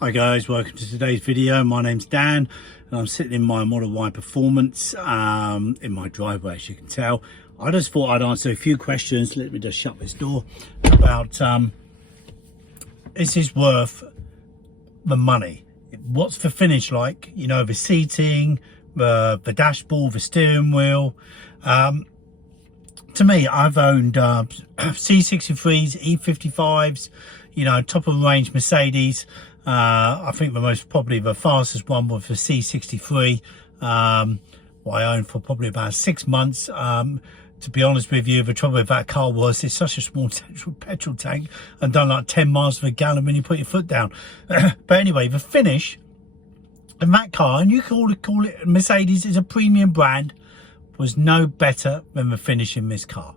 Hi guys, welcome to today's video. My name's Dan and I'm sitting in my Model Y Performance in my driveway, as you can tell. I just thought I'd answer a few questions. Let me just shut this door about is this worth the money? What's the finish like? You know, the seating, the dashboard, the steering wheel. To me, I've owned C63s, E55s, you know, top of the range Mercedes. I think probably the fastest one was the C63. What I owned for probably about 6 months. To be honest with you, the trouble with that car was it's such a small petrol tank and done like 10 miles per gallon when you put your foot down. But anyway, the finish in that car, and you call it Mercedes, is a premium brand, was no better than the finish in this car.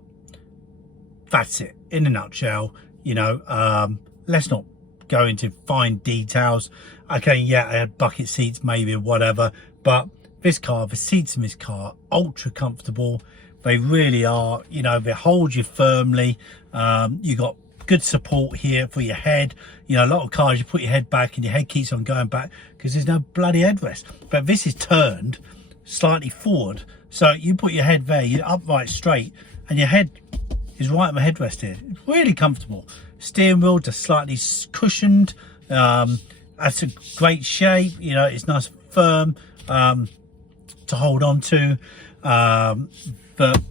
That's it in a nutshell. You know, let's not go into fine details. Okay, yeah, I had bucket seats maybe or whatever, but this car, the seats in this car, ultra comfortable. They really are, you know, they hold you firmly. You got good support here for your head. You know, a lot of cars you put your head back and your head keeps on going back because there's no bloody headrest, but this is turned slightly forward, so you put your head there, you're upright straight, and your head is right on the headrest here. It's really comfortable. Steering wheel just slightly cushioned. That's a great shape. You know, it's nice and firm to hold on to. The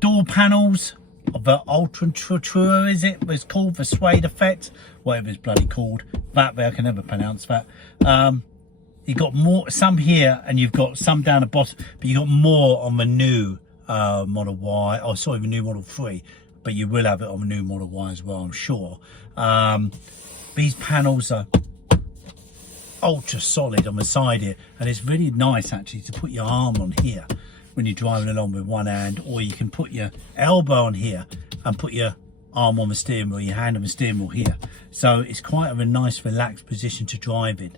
door panels of the Ultra True, is it? It's called the suede effect, whatever it's bloody called. That way, I can never pronounce that. You've got more, some here, and you've got some down the bottom, but you've got more on the new Model Y, oh sorry, the new Model 3, but you will have it on the new Model Y as well, I'm sure. These panels are ultra solid on the side here, and it's really nice actually to put your arm on here when you're driving along with one hand, or you can put your elbow on here and put your arm on the steering wheel, your hand on the steering wheel here. So it's quite a nice relaxed position to drive in.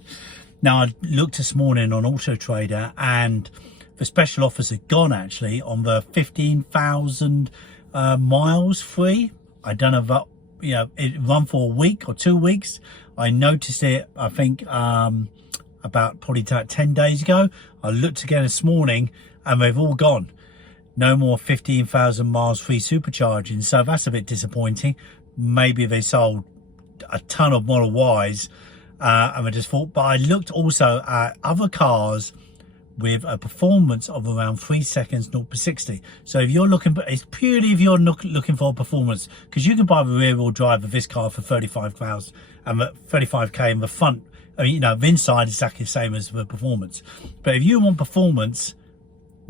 Now, I looked this morning on Auto Trader, and the special offers are gone actually on the 15,000 miles free. I don't know if that, you know, it run for a week or 2 weeks. I noticed it, I think, about probably 10 days ago. I looked again this morning and they've all gone. No more 15,000 miles free supercharging. So that's a bit disappointing. Maybe they sold a ton of Model Ys and I just thought, but I looked also at other cars with a performance of around 3 seconds 0 to 60. So if you're looking, it's purely if you're looking for performance, because you can buy the rear wheel drive of this car for 35,000 and 35k, in the front, I mean, you know, the inside is exactly the same as the performance. But if you want performance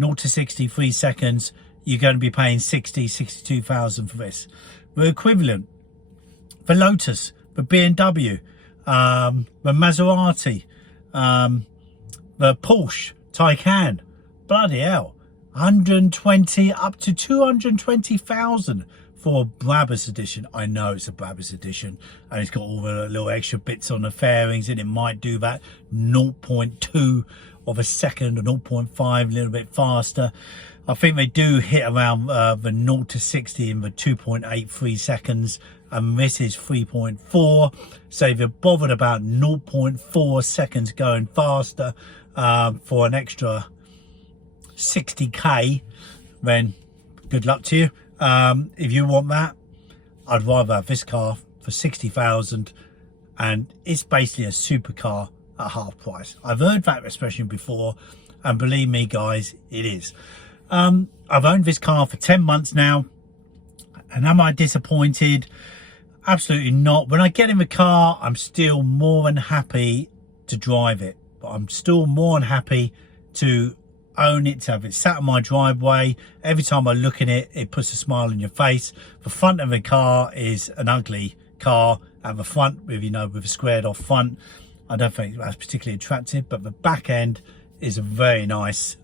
0 to 60 3 seconds, you're going to be paying 62,000 for this. The equivalent, the Lotus, the BMW, the Maserati, the Porsche Taycan, bloody hell, 120 up to 220,000 for a Brabus edition. I know it's a Brabus edition and it's got all the little extra bits on the fairings, and it might do that 0.2 of a second or 0.5, a little bit faster. I think they do hit around the 0 to 60 in the 2.83 seconds, and this is 3.4. So if you're bothered about 0.4 seconds going faster for an extra 60k, then good luck to you. If you want that, I'd rather have this car for 60,000, and it's basically a supercar at half price. I've heard that expression before, and believe me guys, it is. I've owned this car for 10 months now, and am I disappointed? Absolutely not. When I get in the car, I'm still more than happy to drive it, but I'm still more than happy to own it, to have it sat in my driveway. Every time I look at it, it puts a smile on your face. The front of the car is an ugly car at the front with, you know, with a squared off front. I don't think that's particularly attractive, but the back end is a very nice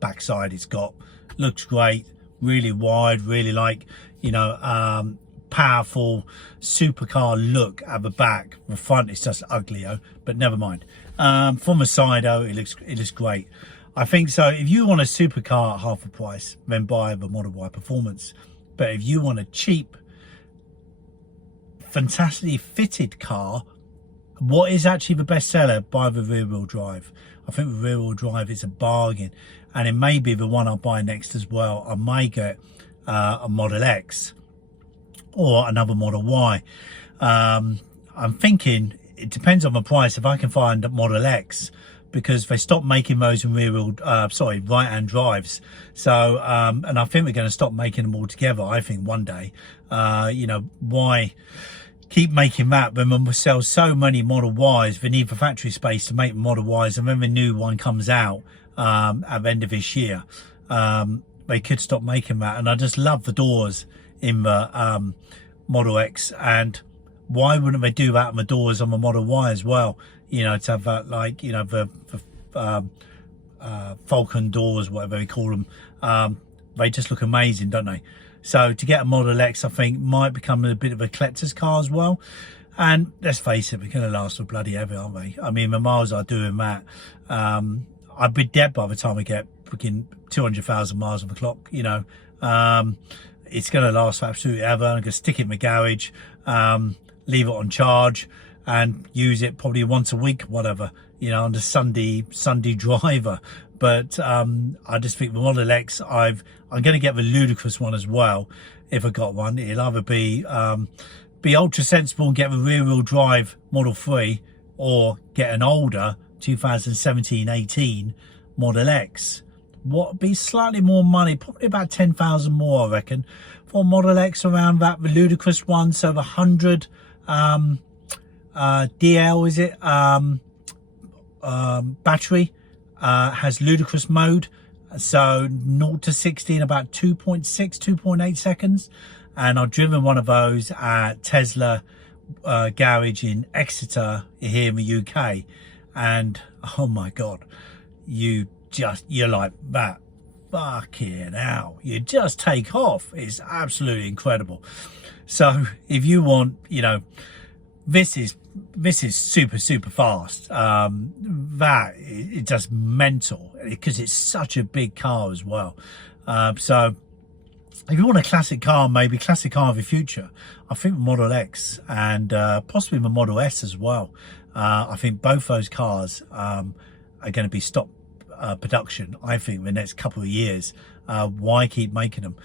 backside it's got. Looks great, really wide, really like, you know, powerful supercar look at the back. The front is just ugly, but never mind. From the side, it looks great. I think so. If you want a supercar at half the price, then buy the Model Y Performance. But if you want a cheap, fantastically fitted car What is actually the best seller? Buy the rear wheel drive. I think the rear wheel drive is a bargain, and it may be the one I'll buy next as well. I may get a Model X or another Model Y. I'm thinking it depends on the price. If I can find a Model X, because they stopped making those in rear wheel, right-hand drives. So, and I think we're going to stop making them altogether. I think one day, you know, why keep making that when we sell so many Model Ys? We need the factory space to make Model Ys, and when the new one comes out at the end of this year, they could stop making that. And I just love the doors in the Model X, and why wouldn't they do that on the doors on the Model Y as well? You know, to have that, like, you know, the Falcon doors, whatever they call them. They just look amazing, don't they? So to get a Model X, I think, might become a bit of a collector's car as well. And let's face it, we're going to last for bloody ever, aren't we? I mean, the miles I do in that, I'd be dead by the time I get freaking 200,000 miles on the clock, you know. It's going to last for absolutely ever. I'm going to stick it in my garage, leave it on charge, and use it probably once a week, whatever, you know, on the Sunday driver. But I just think the Model X, I'm going to get the ludicrous one as well. If I got one, it'll either be ultra sensible and get the rear wheel drive Model 3, or get an older 2017-18 Model X. What would be slightly more money, probably about 10,000 more, I reckon, for Model X, around that. The ludicrous one, so the 100 DL, is it, battery, has ludicrous mode, so 0 to 60 in about 2.8 seconds. And I've driven one of those at Tesla garage in Exeter here in the UK, and oh my god, you're like, that fucking hell, you just take off. It's absolutely incredible. So if you want, you know, this is super fast. That it's just mental, because it's such a big car as well. So if you want a classic car, maybe classic car of the future, I think the Model X, and possibly the Model S as well. I think both those cars are going to be stopped production, I think, in the next couple of years. Why keep making them?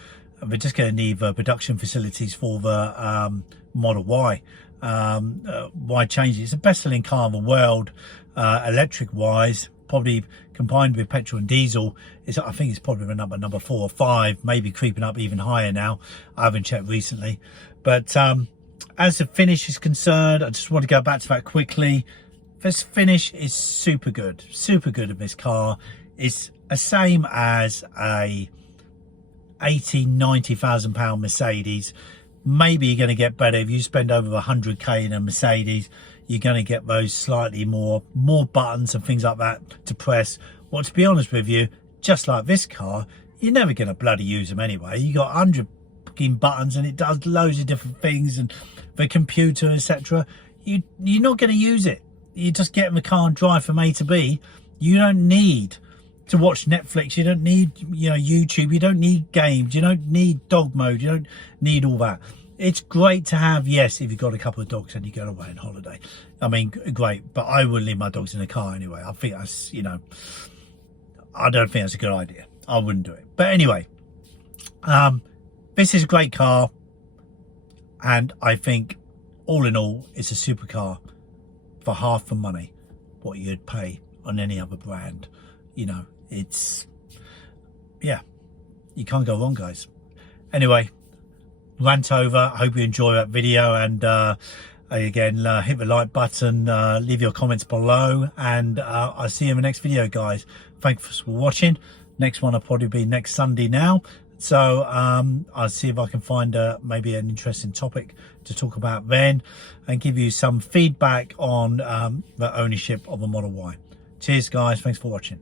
We're just going to need production facilities for the Model Y. Why change it? It's the best-selling car in the world, electric wise, probably combined with petrol and diesel. I think it's probably number 4 or 5, maybe creeping up even higher now. I haven't checked recently. But as the finish is concerned, I just want to go back to that quickly. This finish is super good of this car. It's the same as a 80,000-90,000 pound Mercedes. Maybe you're going to get better if you spend over 100k in a Mercedes. You're going to get those slightly more buttons and things like that to press. Well, to be honest with you, just like this car, you're never going to bloody use them anyway. You got 100 fucking buttons, and it does loads of different things, and the computer, etc. You're not going to use it. You just get in the car and drive from A to B. You don't need to watch Netflix. You don't need, you know, YouTube. You don't need games. You don't need dog mode. You don't need all that. It's great to have, yes, if you've got a couple of dogs and you go away on holiday. I mean, great, but I wouldn't leave my dogs in the car anyway. I think that's, you know, I don't think that's a good idea. I wouldn't do it. But anyway, this is a great car, and I think all in all, it's a supercar for half the money what you'd pay on any other brand. You know, it's, yeah, you can't go wrong, guys. Anyway, rant over. I hope you enjoy that video, and again, hit the like button, leave your comments below, and I'll see you in the next video, guys. Thanks for watching. Next one will probably be next Sunday now, so I'll see if I can find maybe an interesting topic to talk about then, and give you some feedback on the ownership of a Model Y. Cheers, guys. Thanks for watching.